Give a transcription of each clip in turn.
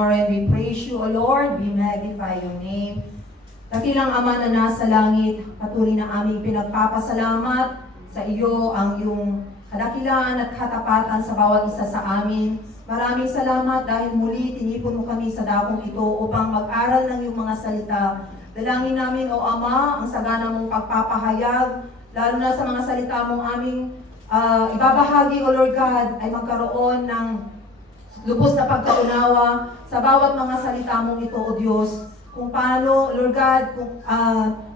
Lord, we praise you, O Lord. We magnify your name. Dakilang Ama na nasa langit, patuloy na aming pinagpapasalamat sa iyo ang iyong kadakilaan at katapatan sa bawat isa sa amin. Maraming salamat dahil muli tinipon mo kami sa dakong ito upang mag-aral ng iyong mga salita. Dalangin namin, O Ama, ang sagana mong pagpapahayag, lalo na sa mga salita mong aming ibabahagi, O Lord God, ay magkaroon ng lubos na pagkaunawa sa bawat mga salita mong ito, O Diyos. Kung paano, Lord God, kung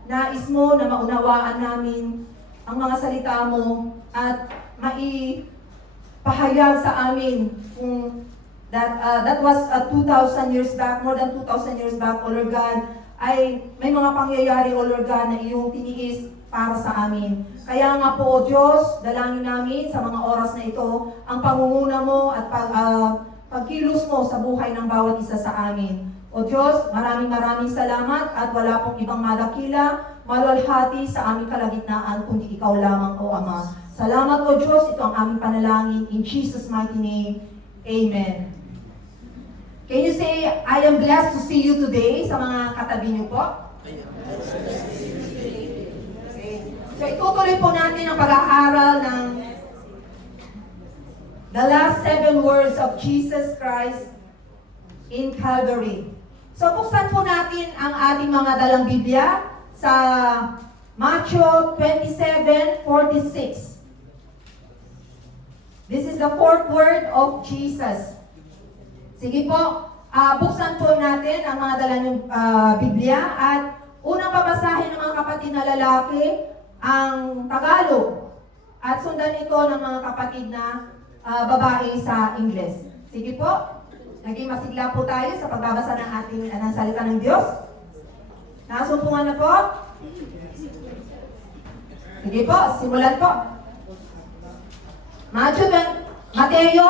nais mo na maunawaan namin ang mga salita mo at maipahayag sa amin kung that was 2,000 years back, more than 2,000 years back, O Lord God, ay may mga pangyayari, O Lord God, na iyong tiniis para sa amin. Kaya nga po, O Diyos, dalangin namin sa mga oras na ito ang pangunguna mo at pagkilos mo sa buhay ng bawat isa sa amin. O Diyos, maraming salamat at wala pong ibang madakila, maluwalhati sa aming kalagitnaan kundi ikaw lamang, O Ama. Salamat, O Diyos, ito ang aming panalangin. In Jesus' mighty name, Amen. Can you say, I am blessed to see you today sa mga katabi niyo po? Okay. So itutuloy po natin ang pag-aaral ng the last 7 words of Jesus Christ in Calvary. So buksan po natin ang ating mga dalang Biblia sa Matthew 27:46. This is the 4th word of Jesus. Sige po, buksan po natin ang mga dalang Biblia at unang babasahin ng mga kapatid na lalaki ang Tagalog at sundan ito ng mga kapatid na babae sa Ingles. Sige po. Naging masigla po tayo sa pagbabasa ng ating salita ng Diyos. Nakasumpungan na po? Sige po, simulan po. Mateo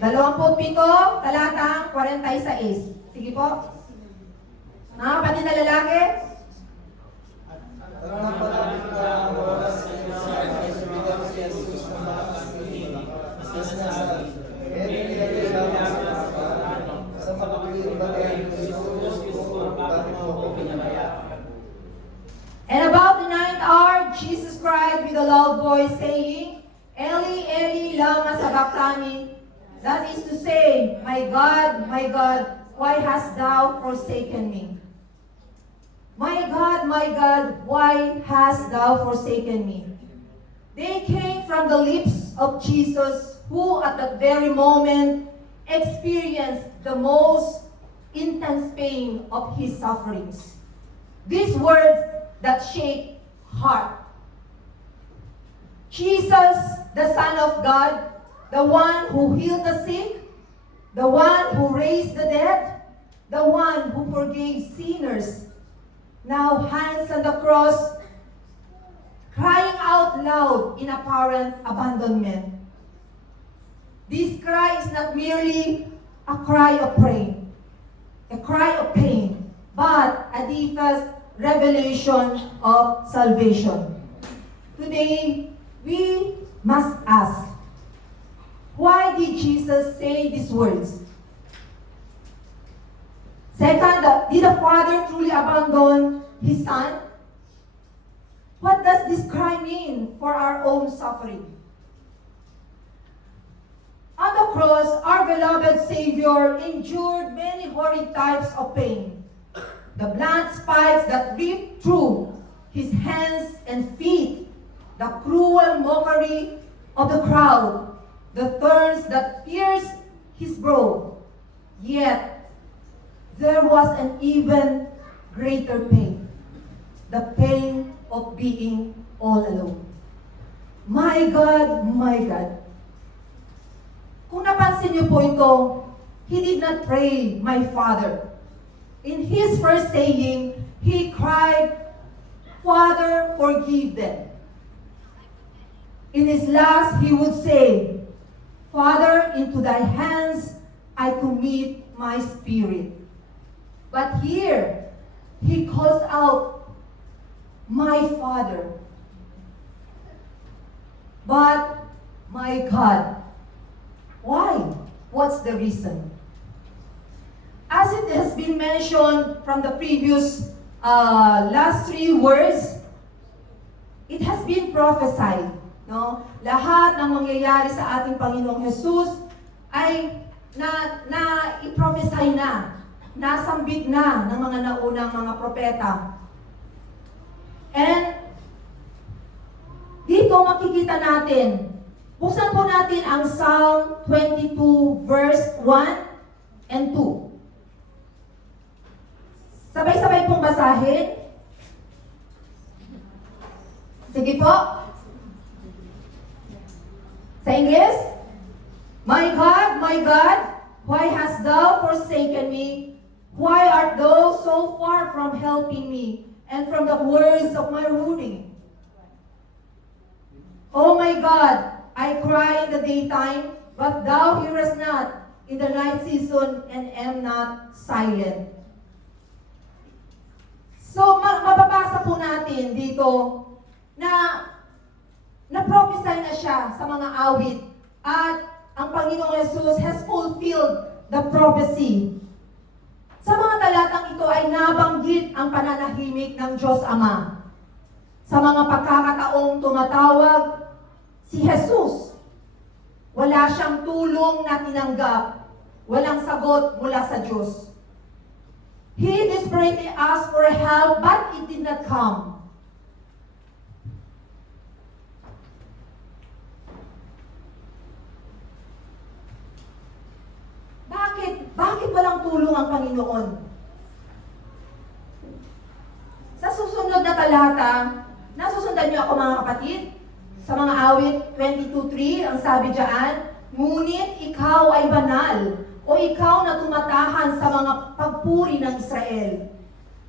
27, talatang 46. Sige po. Mga kapatid na lalaki. And about the 9th hour, Jesus cried with a loud voice, saying, Eli, Eli, lama sabachthani. That is to say, my God, why hast thou forsaken me? My God, why hast thou forsaken me? They came from the lips of Jesus, who at that very moment experienced the most intense pain of his sufferings. These words that shake heart. Jesus, the Son of God, the one who healed the sick, the one who raised the dead, the one who forgave sinners, now hangs on the cross, crying out loud in apparent abandonment. This cry is not merely a cry of pain, but a deepest revelation of salvation. Today, we must ask, why did Jesus say these words? Second, did the Father truly abandon His Son? What does this cry mean for our own suffering? On the cross, our beloved Savior endured many horrid types of pain. The blunt spikes that ripped through His hands and feet, the cruel mockery of the crowd, the thorns that pierced His brow. Yet, there was an even greater pain, the pain of being all alone. My God, kung napansin niyo po ito, He did not pray, my Father. In His first saying, He cried, Father, forgive them. In His last, He would say, Father, into Thy hands I commit my spirit. But here, He calls out, my Father. But, my God. Why? What's the reason? as it has been mentioned from the previous last 3 words, it has been prophesied. No? Lahat ng mangyayari sa ating Panginoong Jesus ay i-prophesy na, nasambit na ng mga naunang mga propeta. And dito makikita natin, buksan po natin ang Psalm 22 verse 1 and 2. Sabay-sabay pong basahin. Sige po. Sa English, my God, why hast thou forsaken me? Why art thou so far from helping me, and from the words of my ruling? O my God, I cry in the daytime, but thou hearest not, in the night season, and am not silent. So, mababasa po natin dito na prophesy na siya sa mga awit at ang Panginoong Jesus has fulfilled the prophecy. Sa mga talatang ito ay nabanggit ang pananahimik ng Diyos Ama. Sa mga pagkakataong tumatawag si Jesus, wala siyang tulong na tinanggap, walang sagot mula sa Diyos. He desperately asked for help, but it did not come. Bakit walang tulong ang Panginoon? Sa susunod na talata, nasusundan niyo ako mga kapatid? Sa mga awit 22:3, ang sabi diyan, ngunit ikaw ay banal, o ikaw na tumatahan sa mga pagpuri ng Israel.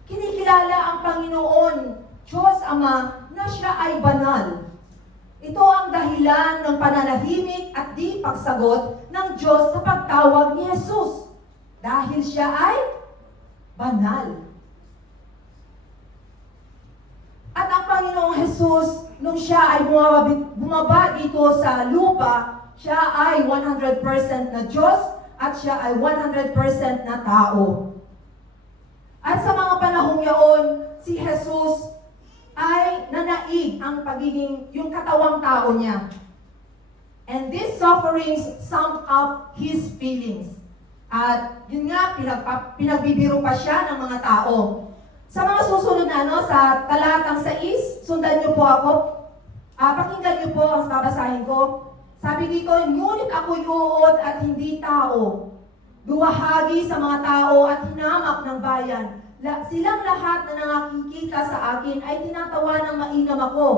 Kinikilala ang Panginoon, Diyos Ama, na siya ay banal. Ito ang dahilan ng pananahimik at di pagsagot ng Diyos sa pagtawag ni Jesus. Dahil siya ay banal. At ang Panginoong Jesus, nung siya ay bumaba dito sa lupa, siya ay 100% na Diyos at siya ay 100% na tao. At sa mga panahong yaon, si Jesus ay nanaig ang pagiging, yung katawang tao niya. And these sufferings summed up His feelings. At yun nga, pinagbibiro pa siya ng mga tao. Sa mga susunod na sa talatang 6, sundan niyo po ako. Pakinggan niyo po ang babasahin ko. Sabi dito, ngunit ako'y uod at hindi tao. Duwahagi sa mga tao at hinamak ng bayan. Silang lahat na nakikita sa akin ay tinatawa ng mainam ako.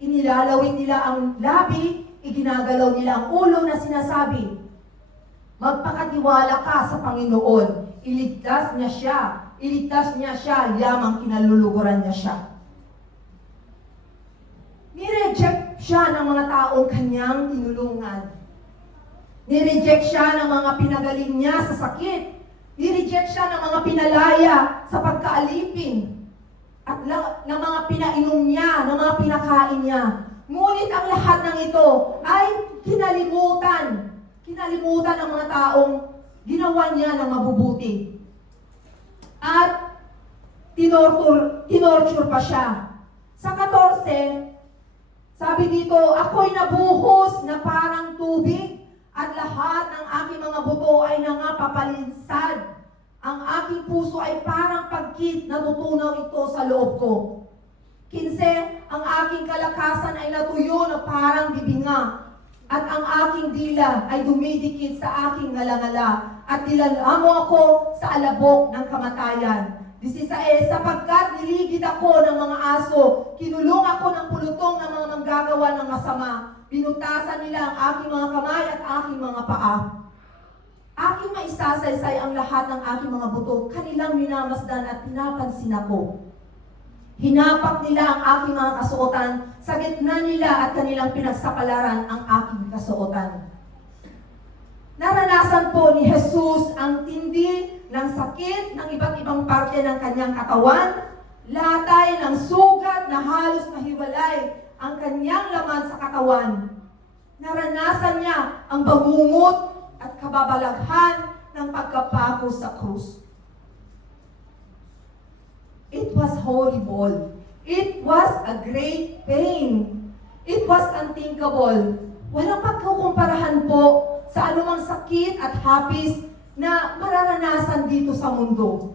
Inilalawin nila ang labi, iginagalaw nila ang ulo na sinasabi, magpakatiwala ka sa Panginoon. Iligtas niya siya, yamang kinaluluguran niya siya. Nireject siya ng mga taong kanyang tinulungan. Nireject siya ng mga pinagaling niya sa sakit. Nireject siya ng mga pinalaya sa pagkaalipin. At ng mga pinainom niya, ng mga pinakain niya. Ngunit ang lahat ng ito ay kinalimutan. Kinalimutan ng mga taong ginawa niya ng mabubuti. At tinorture pa siya. Sa 14, sabi dito, ako'y nabuhos na parang tubig at lahat ng aking mga buto ay nangapapalinsad. Ang aking puso ay parang pagkit na tutunaw ito sa loob ko. 15, ang aking kalakasan ay natuyo na parang bibinga at ang aking dila ay dumidikit sa aking ngalangala at nilalamo ako sa alabok ng kamatayan. 16, sapagkat niligid ako ng mga aso, kinulong ako ng pulutong ng mga manggagawa ng masama, binutasan nila ang aking mga kamay at aking mga paa. Aking maisasaysay ang lahat ng aking mga buto, kanilang minamasdan at pinapansin ako. Hinapak nila ang aking mga kasuotan, sa gitna nila at kanilang pinagsapalaran ang aking kasuotan. Naranasan po ni Jesus ang tindi ng sakit ng iba't ibang parte ng kanyang katawan, latay ng sugat na halos mahiwalay ang kanyang laman sa katawan. Naranasan niya ang bangungot at kababalaghan ng pagkapako sa krus. was horrible. It was a great pain. It was unthinkable. Walang pagkukumparahan po sa anumang sakit at hapis na mararanasan dito sa mundo.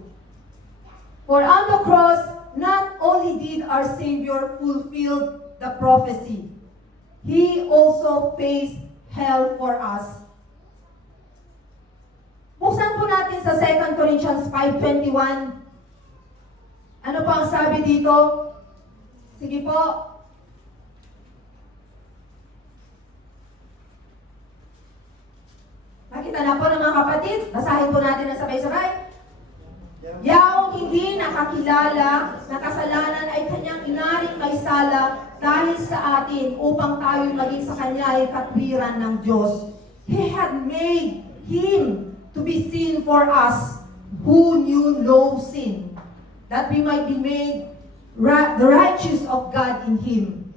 For on the cross, not only did our Savior fulfill the prophecy, He also faced hell for us. Buksan po natin sa 2 Corinthians 5:21. Ano pa ang sabi dito? Sige po. Nakita na po ng mga kapatid. Basahin po natin ng sabay-sabay. Yaong hindi nakakilala na kasalanan ay kanyang inaring kaisala dahil sa atin upang tayo maging sa kanya ay katwiran ng Diyos. He had made Him to be sin for us who knew no sin, that we might be made the righteous of God in Him.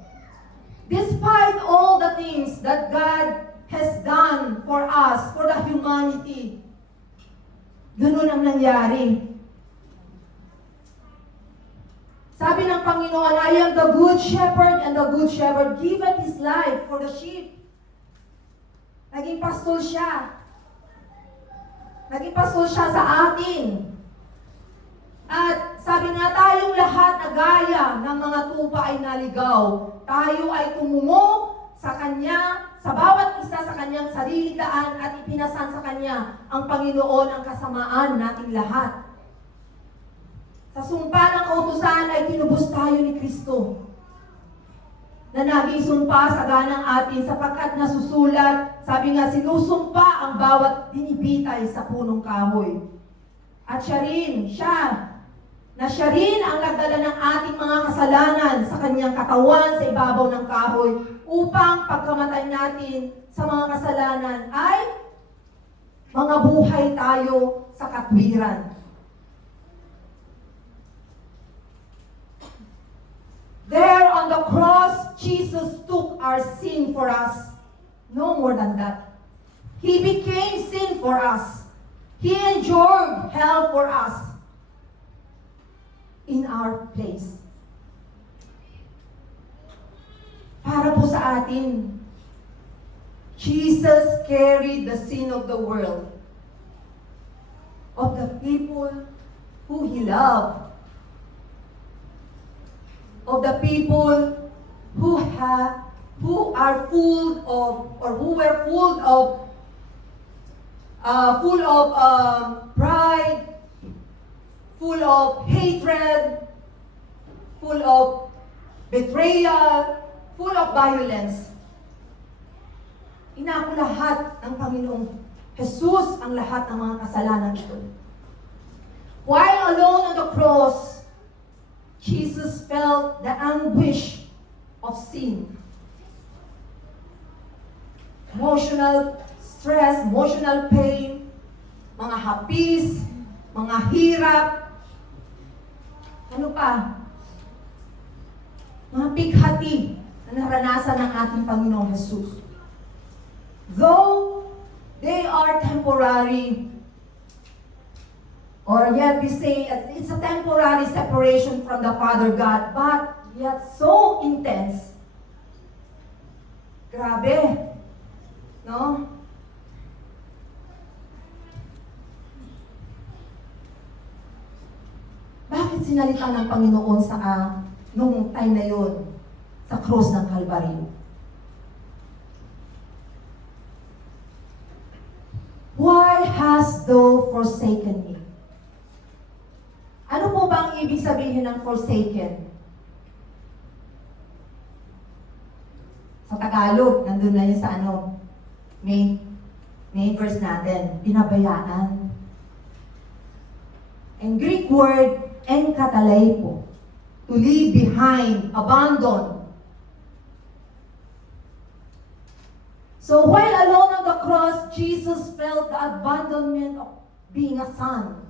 Despite all the things that God has done for us, for the humanity, ganun ang nangyari. Sabi ng Panginoon, I am the good shepherd, and the good shepherd giveth his life for the sheep. Naging pastol siya. Naging pastol siya sa atin. At sabi nga tayong lahat na gaya ng mga tupa ay naligaw. Tayo ay tumungo sa Kanya, sa bawat isa sa Kanyang sarili daan at ipinasan sa Kanya ang Panginoon ang kasamaan nating lahat. Sa sumpa ng kautusan ay tinubos tayo ni Kristo na naging sumpa sa ganang atin sapagkat nasusulat, sabi nga sinusumpa ang bawat dinibitay sa punong kahoy. At siya rin ang nagdala ng ating mga kasalanan sa kanyang katawan sa ibabaw ng kahoy upang pagkamatay natin sa mga kasalanan ay mga buhay tayo sa katwiran. There on the cross, Jesus took our sin for us. No more than that. He became sin for us. He endured hell for us in our place. Para po sa atin, Jesus carried the sin of the world, of the people who He loved, of the people who are full of, or who were full of pride, full of hatred, full of betrayal, full of violence. Inako lahat ng Panginoong Jesus ang lahat ng mga kasalanan ito. While alone on the cross, Jesus felt the anguish of sin. Emotional stress, emotional pain, mga hapis, mga hirap, ano pa? Mga pighati na naranasan ng ating Panginoong Jesus. Though they are temporary, or yet we say it's a temporary separation from the Father God, but yet so intense. Grabe. No? Bakit sinalita ng Panginoon sa nung time na yun sa cross ng Kalbaryo? Why hast thou forsaken me? Ano po ba ang ibig sabihin ng forsaken? Sa Tagalog, nandun na yun sa main verse natin, pinabayaan. And Greek word, enkatalay po, to leave behind, abandon. So while alone on the cross, Jesus felt the abandonment of being a son.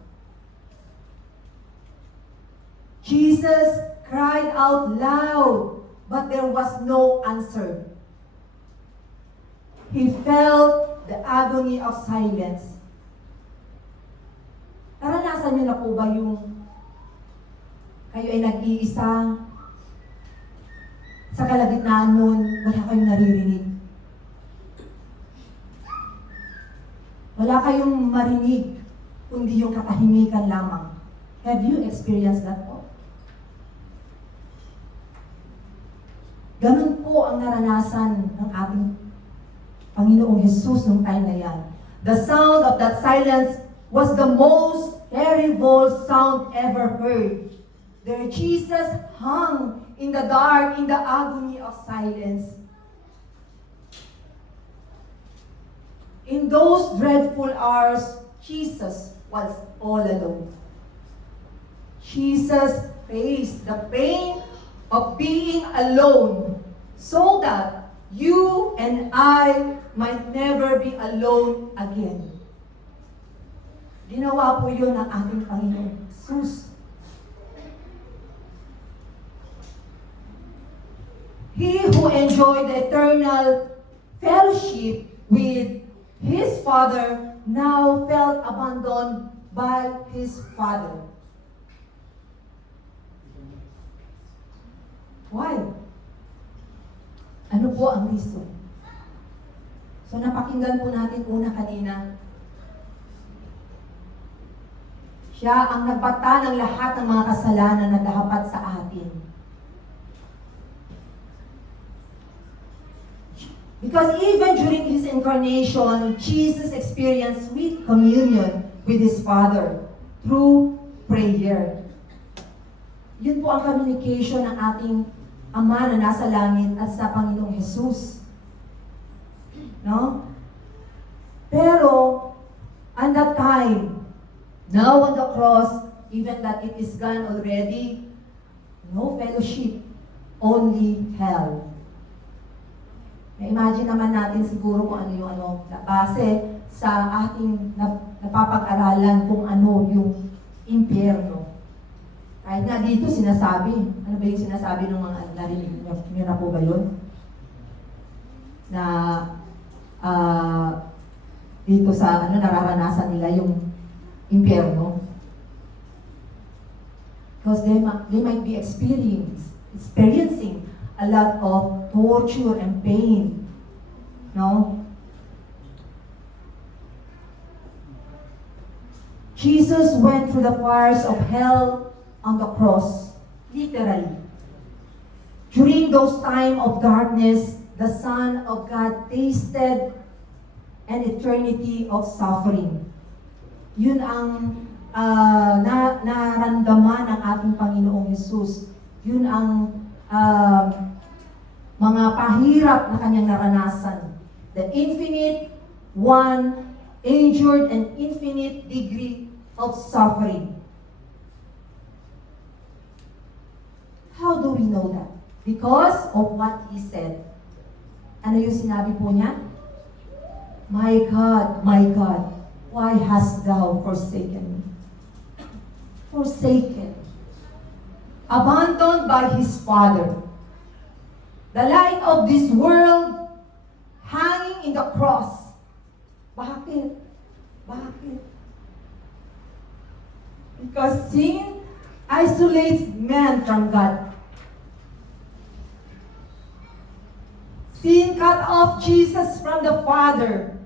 Jesus cried out loud, but there was no answer. He felt the agony of silence. Naranasan niyo na po ba yung kayo ay nag-iisa, sa kalagitnaan nun, wala kayong naririnig. Wala kayong marinig, kundi yung katahimikan lamang. Have you experienced that po? Ganun po ang naranasan ng ating Panginoong Jesus nung time na yan. The sound of that silence was the most terrible sound ever heard. There Jesus hung in the dark, in the agony of silence. In those dreadful hours, Jesus was all alone. Jesus faced the pain of being alone so that you and I might never be alone again. Ginawa po yun ng ating Panginoon Jesus. He who enjoyed the eternal fellowship with His Father now felt abandoned by His Father. Why? Ano po ang reason? So napakinggan po natin una kanina. Siya ang nagbata ng lahat ng mga kasalanan na dapat sa atin. Because even during His incarnation, Jesus experienced sweet communion with His Father through prayer. Yun po ang communication ng ating Ama na nasa langit at sa Panginoong Jesus. No? Pero, at that time, now on the cross, even that it is gone already, no fellowship, only hell. Na-imagine naman natin siguro kung ano yung base sa ating napapag-aralan kung ano yung impyerno. Kahit nga dito sinasabi, ano ba yung sinasabi ng mga narinig nyo na po ba yun? Na dito sa nararanasan nila yung impyerno. Because they might be experiencing a lot of torture and pain. No? Jesus went through the fires of hell on the cross, literally. During those time of darkness, the Son of God tasted an eternity of suffering. Yun ang naramdaman ng ating Panginoong Jesus. Yun ang mga pahirap na kanyang naranasan. The infinite one endured an infinite degree of suffering. How do we know that? Because of what He said. Ano yung sinabi po niya? My God, why hast thou forsaken me? Forsaken. Abandoned by His Father. The light of this world hanging in the cross. Bakit? Bakit? Because sin isolates man from God. Sin cut off Jesus from the Father,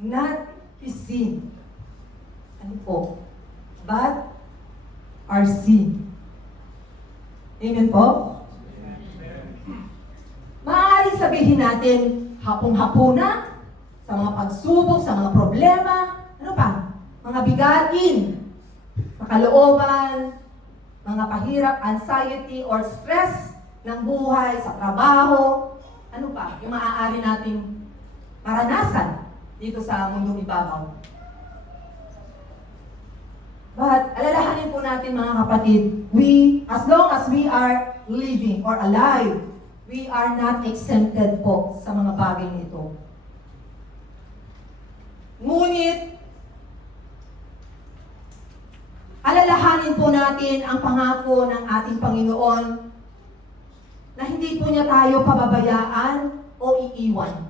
not His sin. Ano po? But our sin. Amen po? Maaaring sabihin natin, hapong-hapuna, sa mga pagsubok, sa mga problema, ano pa? Mga bigatin, sa kalooban, mga pahirap, anxiety, or stress ng buhay, sa trabaho, ano pa? Yung maaari nating maranasan dito sa mundong ibabaw. But, alalahanin po natin mga kapatid, as long as we are living or alive, we are not exempted po sa mga bagay nito. Ngunit, alalahanin po natin ang pangako ng ating Panginoon na hindi po niya tayo pababayaan o iiwan.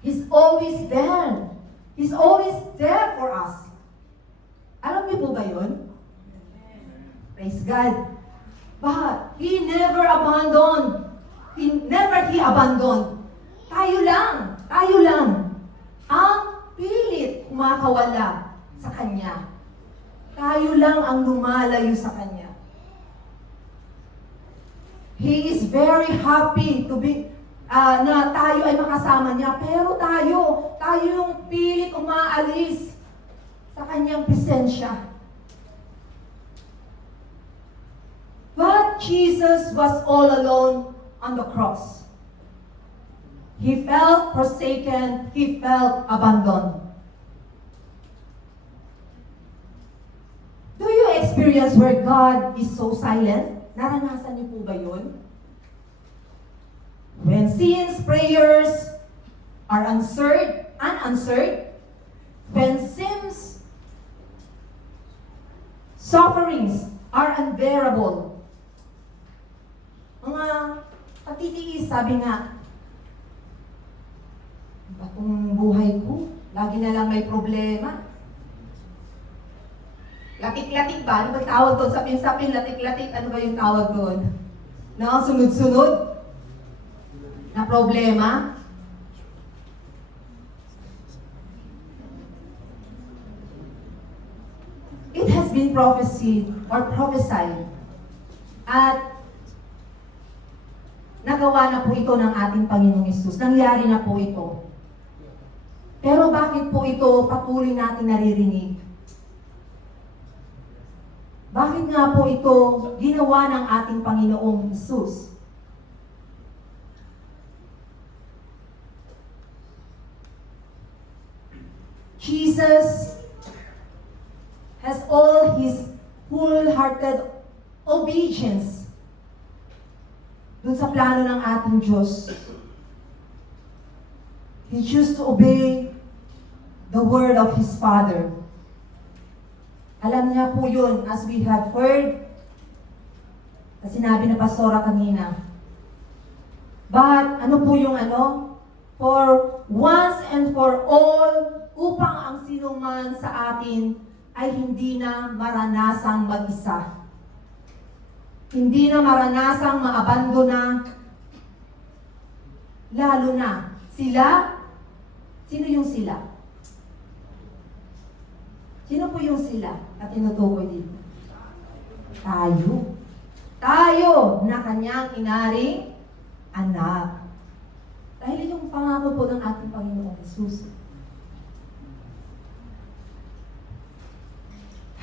He's always there. He's always there for us. Alam niyo po ba yun? Praise God. But He never abandoned. He abandoned. Tayo lang ang pilit kumakawala sa Kanya. Tayo lang ang lumalayo sa Kanya. He is very happy to be na tayo ay makasama niya. Pero tayo yung pilit umaalis sa Kanyang presensya. But Jesus was all alone on the cross. He felt forsaken. He felt abandoned. Do you experience where God is so silent? Naranasan niyo po ba yun? When sins, prayers are unanswered, when sins, sufferings are unbearable. Mga patitiis, sabi nga, batong buhay ko, lagi na lang may problema. Latik-latik ba? Ano ba tawag doon? Sapin-sapin, latik-latik, ano ba yung tawag doon? Na sunod-sunod na problema? It has been prophesied at nagawa na po ito ng ating Panginoong Hesus. Nangyari na po ito. Pero bakit po ito patuloy natin naririnig? Bakit nga po ito ginawa ng ating Panginoong Hesus? Jesus has all His wholehearted obedience dun sa plano ng ating Diyos. He chose to obey the word of His Father. Alam niya po yun, as we have heard, na sinabi na Pastora kanina. But, ano po yung for once and for all, upang ang sinuman sa atin ay hindi na maranasang mag-isa. Hindi na maranasang maabandona, lalo na sila. Sino yung sila? Sino po yung sila na tinutukoy dito? Tayo. Tayo na Kanyang inaring anak. Dahil yung pangako po ng ating Panginoong Hesus.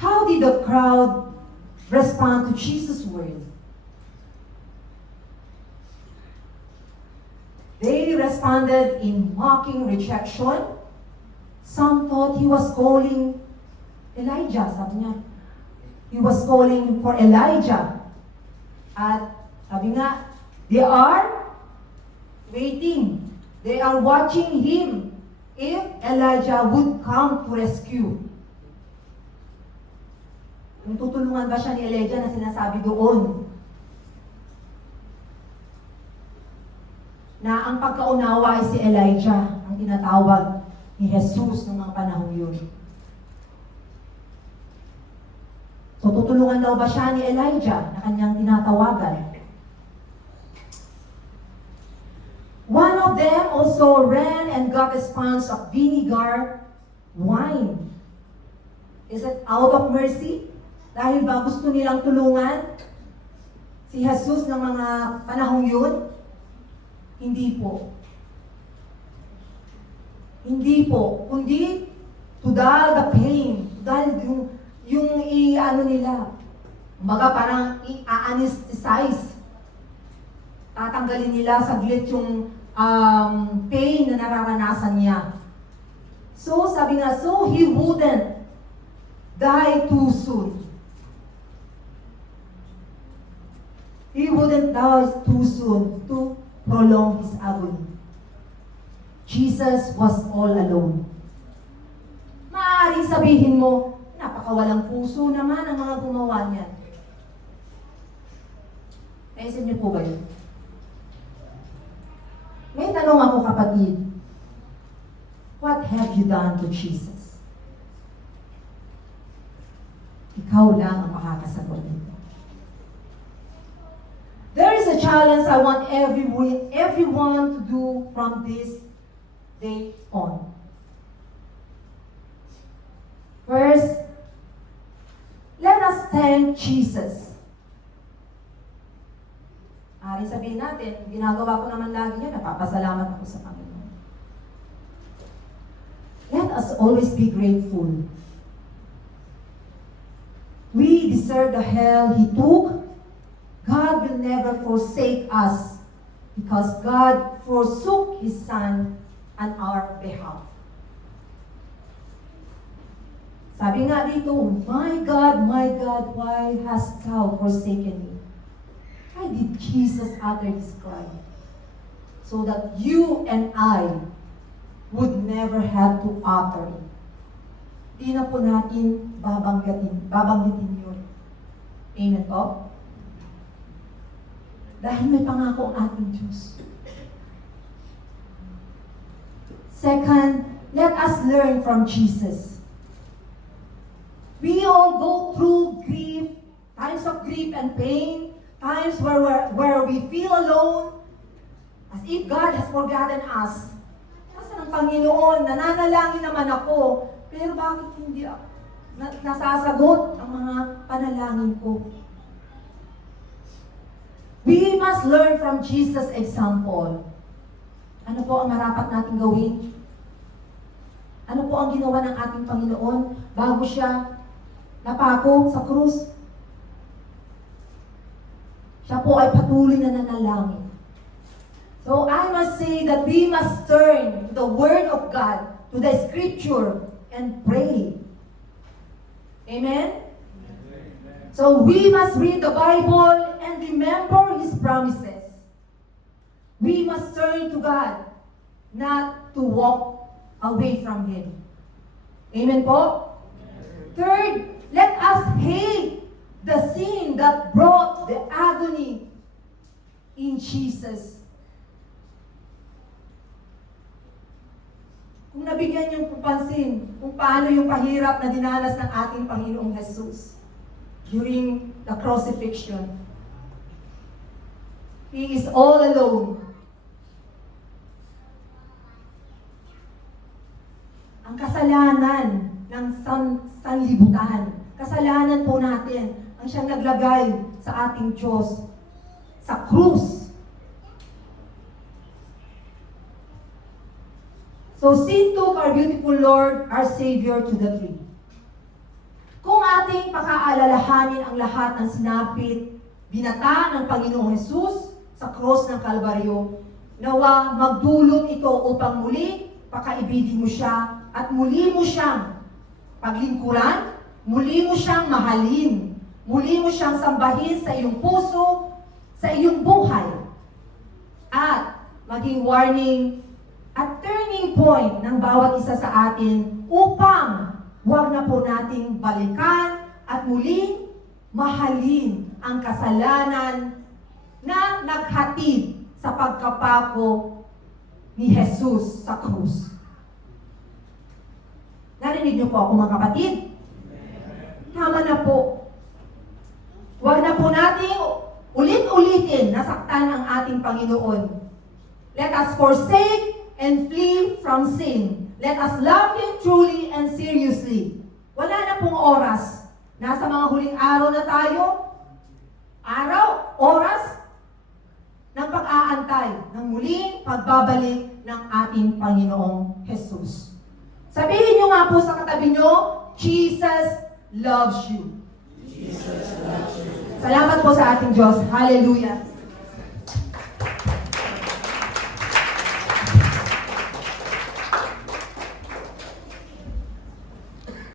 How did the crowd respond to Jesus' word? They responded in mocking rejection. Some thought He was calling Elijah, sabi niya. He was calling for Elijah. At sabi nga, they are waiting. They are watching him if Elijah would come to rescue. Kung tutulungan ba siya ni Elijah na sinasabi doon? Na ang pagkaunawa ay si Elijah, ang tinatawag ni Jesus ng mga panahon yun. So, tutulungan daw ba siya ni Elijah na kanyang tinatawagan? One of them also ran and got a sponge of vinegar wine. Is it out of mercy? Dahil ba gusto nilang tulungan si Jesus ng mga panahong yun? Hindi po. Hindi po. Kundi to dull the pain. Dahil yung nila, baga parang i-anesthetize. Tatanggalin nila saglit yung pain na nararanasan niya. So, sabi nga, so he wouldn't die too soon. He wouldn't die too soon to prolong his agony. Jesus was all alone. Maaaring sabihin mo, napakawalang puso naman ang mga gumawa niyan. Naisin niyo po ba yun? May tanong ako, kapatid. What have you done to Jesus? Ikaw lang ang makakasagot nito. challenge I want everyone to do from this day on. First, let us thank Jesus. Sabihin natin, ginagawa ko naman lagi yan, napapasalamat ako sa Panginoon. Let us always be grateful. We deserve the hell He took. God will never forsake us because God forsook His Son on our behalf. Sabi nga dito, my God, why hast thou forsaken me? Why did Jesus utter this cry? So that you and I would never have to utter it. Di na po natin babanggitin yun. Amen po? Dahil may pangako ang ating Diyos. Second, let us learn from Jesus. We all go through grief, times of grief and pain, times where we feel alone, as if God has forgotten us. Nasaan ang Panginoon? Nananalangin naman ako, pero bakit hindi nasasagot ang mga panalangin ko? We must learn from Jesus' example. Ano po ang marapat natin gawin? Ano po ang ginawa ng ating Panginoon bago siya napako sa krus? Siya po ay patuloy na nanalangin. So I must say that we must turn to the Word of God, to the Scripture, and pray. Amen? So we must read the Bible and remember His promises. We must turn to God, not to walk away from Him. Amen po? Third, let us hate the sin that brought the agony in Jesus. Kung nabigyan niyong pansin kung paano yung pahirap na dinanas ng ating Panginoong Jesus during the crucifixion. He is all alone. Ang kasalanan ng sanlibutan, kasalanan po natin, ang siyang naglagay sa ating Diyos sa krus. So sin took our beautiful Lord, our Savior, to the tree. Kung ating pakaalalahanin ang lahat ng sinapit, binata ng Panginoong Jesus sa cross ng Kalbaryo, nawa magdulot ito upang muli pakaibigin mo siya at muli mo siyang paglingkuran, muli mo siyang mahalin, muli mo siyang sambahin sa iyong puso, sa iyong buhay, at maging warning at turning point ng bawat isa sa atin upang huwag na po nating balikan at muling mahalin ang kasalanan na naghatid sa pagkapako ni Jesus sa krus. Narinig niyo po ako mga kapatid? Tama na po. Huwag na po nating ulit-ulitin nasaktan ang ating Panginoon. Let us forsake and flee from sin. Let us love Him truly and seriously. Wala na pong oras. Nasa mga huling araw na tayo. Oras ng pag-aantay ng muling pagbabalik ng ating Panginoong Jesus. Sabihin niyo nga po sa katabi niyo, Jesus loves you. Jesus loves you. Salamat po sa ating Diyos. Hallelujah.